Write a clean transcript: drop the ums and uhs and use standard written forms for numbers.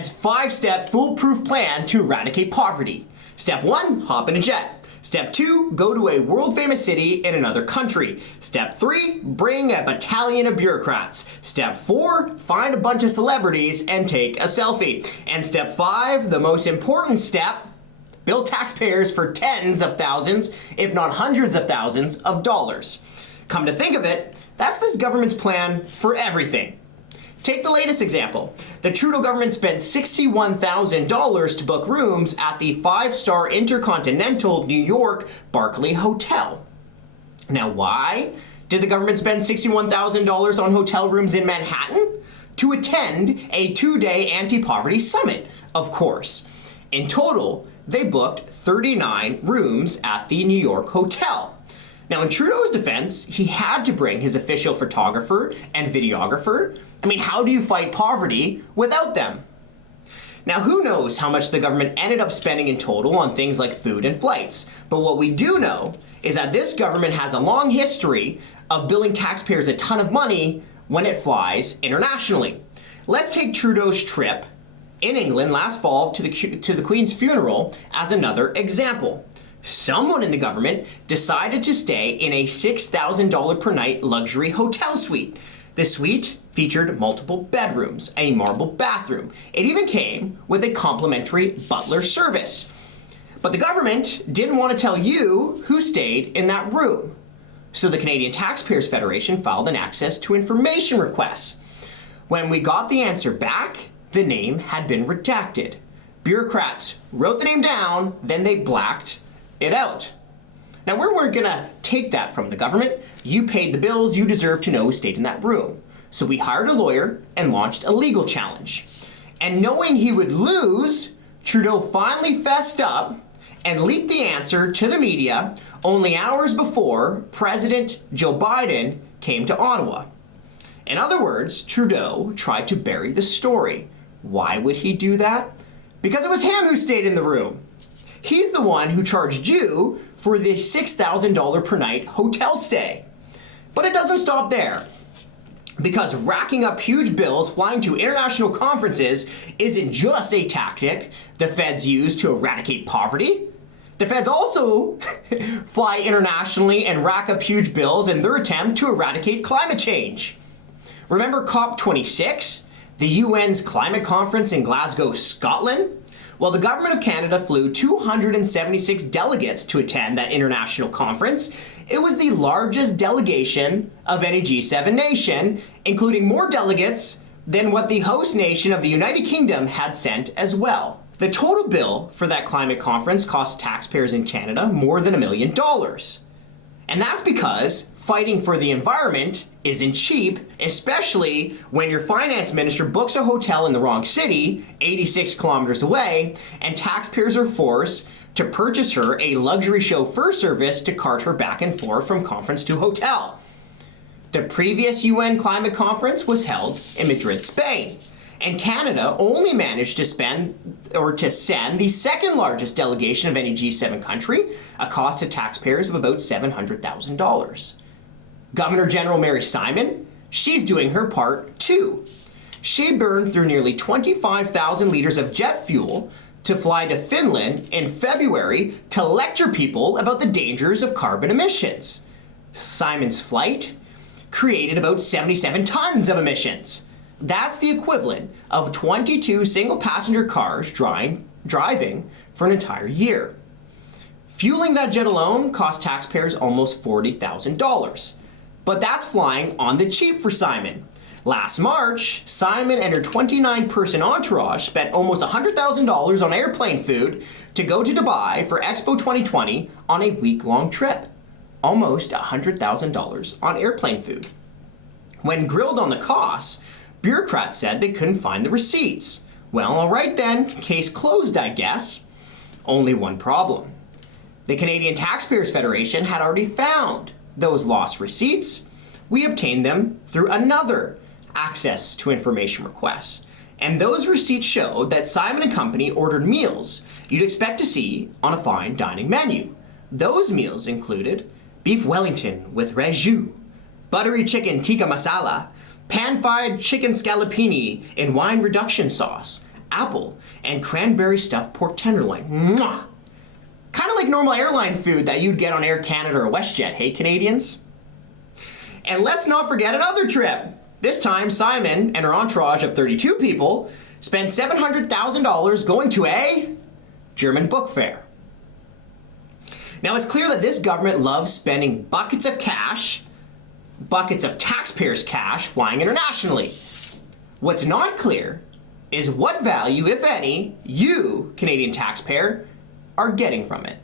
Fed's 5-step foolproof plan to eradicate poverty. Step 1, hop in a jet. Step 2, go to a world-famous city in another country. Step 3, bring a battalion of bureaucrats. Step 4, find a bunch of celebrities and take a selfie. And step 5, the most important step, bill taxpayers for tens of thousands, if not hundreds of thousands of dollars. Come to think of it, that's this government's plan for everything. Take the latest example. The Trudeau government spent $61,000 to book rooms at the 5-star Intercontinental New York Barclay Hotel. Now, why did the government spend $61,000 on hotel rooms in Manhattan? To attend a 2-day anti-poverty summit, of course. In total, they booked 39 rooms at the New York hotel. Now, in Trudeau's defense, he had to bring his official photographer and videographer. I mean, how do you fight poverty without them? Now, who knows how much the government ended up spending in total on things like food and flights, but what we do know is that this government has a long history of billing taxpayers a ton of money when it flies internationally. Let's take Trudeau's trip in England last fall to the Queen's funeral as another example. Someone in the government decided to stay in a $6,000 per night luxury hotel suite. The suite featured multiple bedrooms, a marble bathroom. It even came with a complimentary butler service. But the government didn't want to tell you who stayed in that room. So the Canadian Taxpayers Federation filed an access to information request. When we got the answer back, the name had been redacted. Bureaucrats wrote the name down, then they blacked it out. Now, we weren't gonna take that from the government. You paid the bills, you deserve to know who stayed in that room. So we hired a lawyer and launched a legal challenge. And knowing he would lose, Trudeau finally fessed up and leaked the answer to the media only hours before President Joe Biden came to Ottawa. In other words, Trudeau tried to bury the story. Why would he do that? Because it was him who stayed in the room. He's the one who charged you for the $6,000 per night hotel stay. But it doesn't stop there. Because racking up huge bills flying to international conferences isn't just a tactic the feds use to eradicate poverty. The feds also fly internationally and rack up huge bills in their attempt to eradicate climate change. Remember COP26, the UN's climate conference in Glasgow, Scotland? Well, the government of Canada flew 276 delegates to attend that international conference. It was the largest delegation of any G7 nation, including more delegates than what the host nation of the United Kingdom had sent as well. The total bill for that climate conference cost taxpayers in Canada more than $1 million. And that's because fighting for the environment isn't cheap, especially when your finance minister books a hotel in the wrong city, 86 kilometers away, and taxpayers are forced to purchase her a luxury chauffeur service to cart her back and forth from conference to hotel. The previous UN climate conference was held in Madrid, Spain, and Canada only managed to send the second largest delegation of any G7 country, a cost to taxpayers of about $700,000. Governor General Mary Simon, she's doing her part too. She burned through nearly 25,000 liters of jet fuel to fly to Finland in February to lecture people about the dangers of carbon emissions. Simon's flight created about 77 tons of emissions. That's the equivalent of 22 single-passenger cars driving for an entire year. Fueling that jet alone cost taxpayers almost $40,000. But that's flying on the cheap for Simon. Last March, Simon and her 29-person entourage spent almost $100,000 on airplane food to go to Dubai for Expo 2020 on a week-long trip. Almost $100,000 on airplane food. When grilled on the costs, bureaucrats said they couldn't find the receipts. Well, all right then, case closed, I guess. Only one problem. The Canadian Taxpayers Federation had already found those lost receipts. We obtained them through another access to information request. And those receipts showed that Simon and Company ordered meals you'd expect to see on a fine dining menu. Those meals included beef Wellington with raju, buttery chicken tikka masala, pan-fried chicken scallopini in wine reduction sauce, apple, and cranberry stuffed pork tenderloin. Mwah! Kind of like normal airline food that you'd get on Air Canada or WestJet, hey Canadians? And let's not forget another trip. This time, Simon and her entourage of 32 people spent $700,000 going to a German book fair. Now, it's clear that this government loves spending buckets of cash, buckets of taxpayers' cash, flying internationally. What's not clear is what value, if any, you, Canadian taxpayer, are getting from it.